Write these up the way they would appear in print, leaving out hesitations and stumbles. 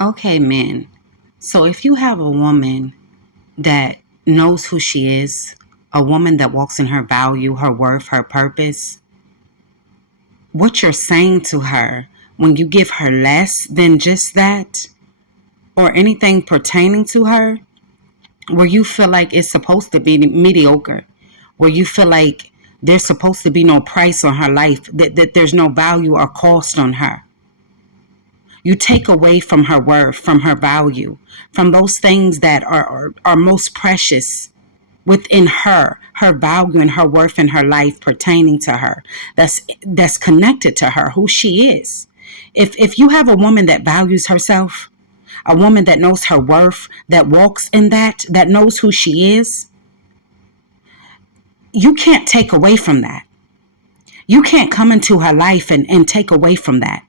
Okay, men. So if you have a woman that knows who she is, a woman that walks in her value, her worth, her purpose, what you're saying to her when you give her less than just that or anything pertaining to her, where you feel like it's supposed to be mediocre, where you feel like there's supposed to be no price on her life, that there's no value or cost on her. You take away from her worth, from her value, from those things that are most precious within her value and her worth and her life pertaining to her. That's connected to her, who she is. If you have a woman that values herself, a woman that knows her worth, that walks in that knows who she is, you can't take away from that. You can't come into her life and take away from that.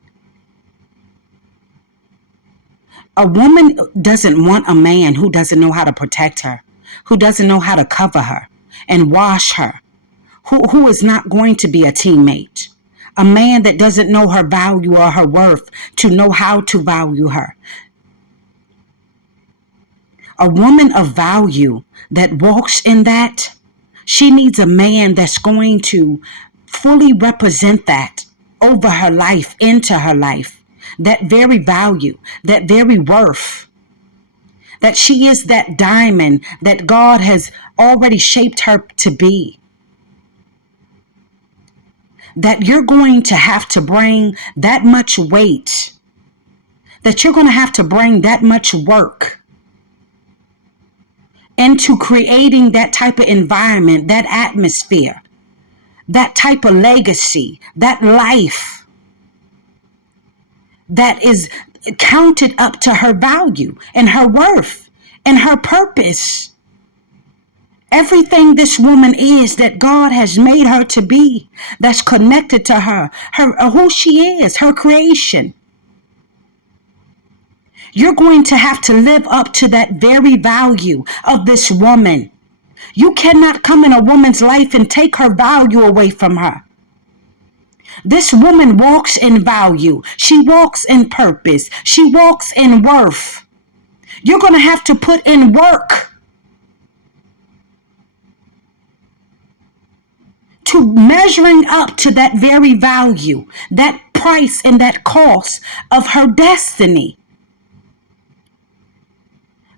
A woman doesn't want a man who doesn't know how to protect her, who doesn't know how to cover her and wash her, who is not going to be a teammate. A man that doesn't know her value or her worth to know how to value her. A woman of value that walks in that, she needs a man that's going to fully represent that over her life, into her life. That very value, that very worth, that she is that diamond that God has already shaped her to be. That you're going to have to bring that much weight, that you're going to have to bring that much work into creating that type of environment, that atmosphere, that type of legacy, that life that is counted up to her value and her worth and her purpose. Everything this woman is that God has made her to be, that's connected to her who she is, her creation. You're going to have to live up to that very value of this woman. You cannot come in a woman's life and take her value away from her. This woman walks in value. She walks in purpose. She walks in worth. You're going to have to put in work to measuring up to that very value, that price and that cost of her destiny.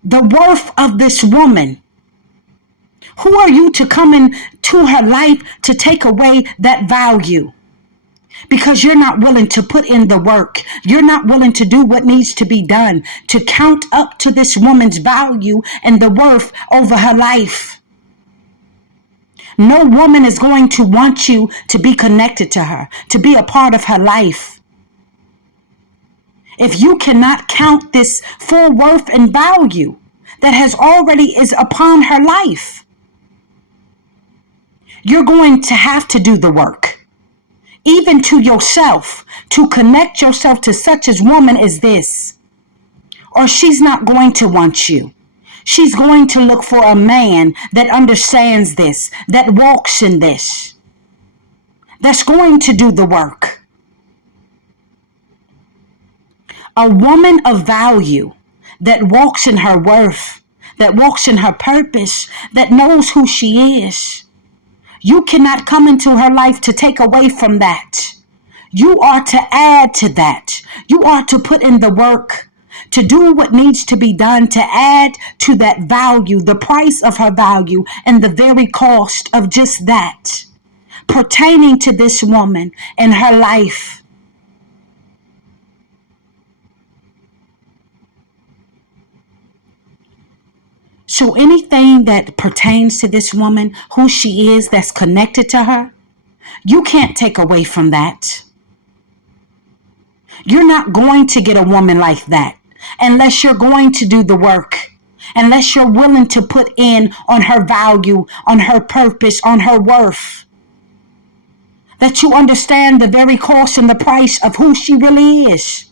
The worth of this woman. Who are you to come into her life to take away that value? Because you're not willing to put in the work. You're not willing to do what needs to be done to count up to this woman's value and the worth over her life. No woman is going to want you to be connected to her, to be a part of her life. If you cannot count this full worth and value that has already is upon her life, you're going to have to do the work. Even to yourself, to connect yourself to such a woman as this. Or she's not going to want you. She's going to look for a man that understands this, that walks in this, that's going to do the work. A woman of value that walks in her worth, that walks in her purpose, that knows who she is. You cannot come into her life to take away from that. You are to add to that. You are to put in the work, to do what needs to be done, to add to that value, the price of her value, and the very cost of just that, pertaining to this woman and her life. So anything that pertains to this woman, who she is, that's connected to her, you can't take away from that. You're not going to get a woman like that unless you're going to do the work, unless you're willing to put in on her value, on her purpose, on her worth. That you understand the very cost and the price of who she really is.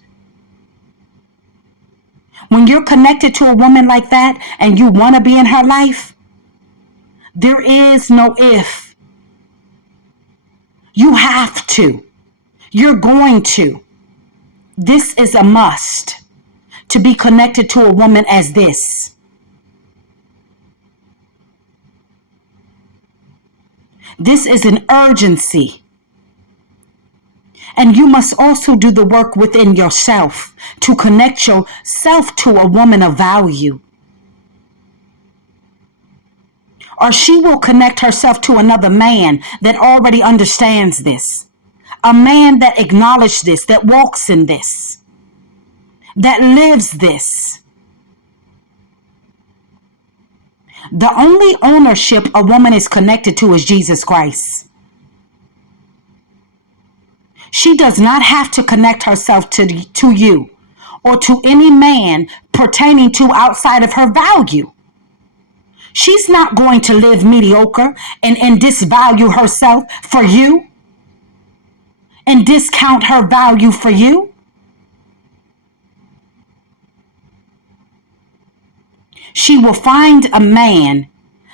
When you're connected to a woman like that and you want to be in her life, there is no if. You have to. You're going to. This is a must. to be connected to a woman as this. This is an urgency. And you must also do the work within yourself to connect yourself to a woman of value. Or she will connect herself to another man that already understands this. A man that acknowledges this, that walks in this, that lives this. The only ownership a woman is connected to is Jesus Christ. She does not have to connect herself to you or to any man pertaining to outside of her value. She's not going to live mediocre and disvalue herself for you and discount her value for you. She will find a man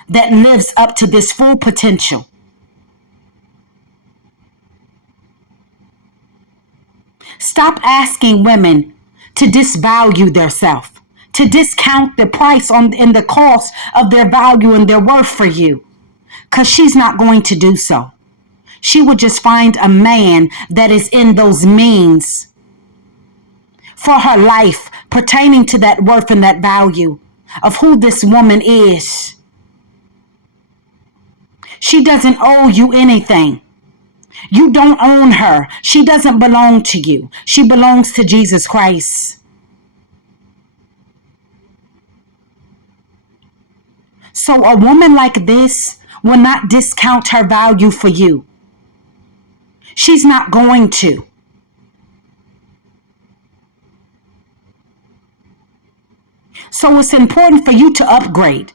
that lives up to this full potential. Stop asking women to disvalue themselves, to discount the price in the cost of their value and their worth for you, because she's not going to do so. She will just find a man that is in those means for her life pertaining to that worth and that value of who this woman is. She doesn't owe you anything. You don't own her. She doesn't belong to you. She belongs to Jesus Christ. So a woman like this will not discount her value for you. She's not going to. So it's important for you to upgrade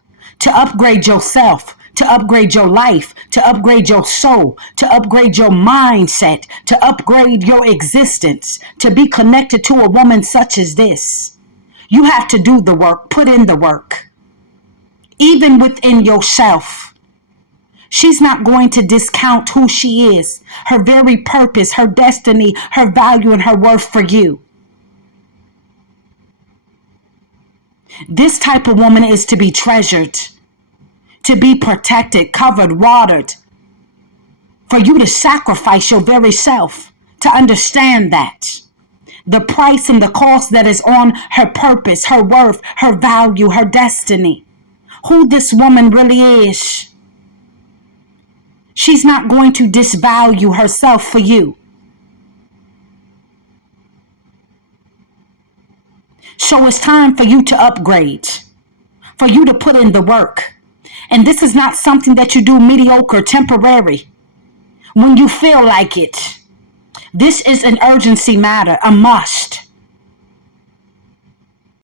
yourself, to upgrade your life, to upgrade your soul, to upgrade your mindset, to upgrade your existence, to be connected to a woman such as this. You have to do the work, put in the work, even within yourself. She's not going to discount who she is, her very purpose, her destiny, her value, and her worth for you. This type of woman is to be treasured, to be protected, covered, watered, for you to sacrifice your very self, to understand that. The price and the cost that is on her purpose, her worth, her value, her destiny, who this woman really is. She's not going to disvalue herself for you. So it's time for you to upgrade, for you to put in the work. And this is not something that you do mediocre, temporary, when you feel like it. This is an urgency matter, a must.